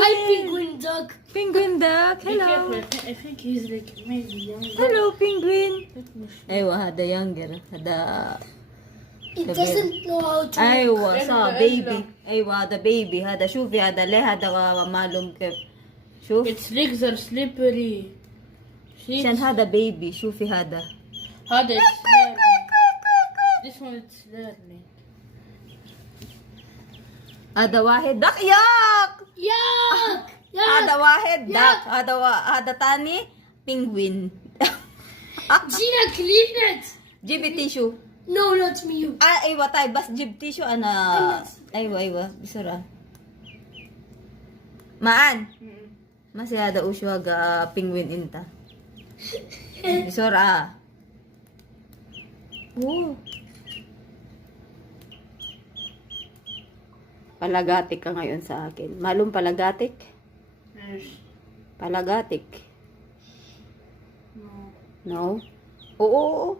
Hi, penguin duck. Penguin duck. Be Hello. careful. I think he's like maybe younger. Hello, penguin. Let me see. أيوة هذا younger. هذا It doesn't know how to. أيوة صح أيوة. baby. أيوة هذا baby. هذا شوفي هذا ليه هذا معلوم كيف. شوف. Its legs are slippery. See? عشان هذا baby. شوفي هذا. هذا it's learning. This one it's learning. هذا واحد دك ياك. Yuck! هذا Yuck! واحد دك. هذا تاني penguin. Gina, clean it. جيبي تيشو. No, not me. You. ايوه طيب بس جيب تيشو انا. ايوه بسرعه. معان masih ada uswaga penguin inta. Bسرعه. Palagatik ka ngayon sa akin. Malum palagatik? Yes. Palagatik. No. No? Oo.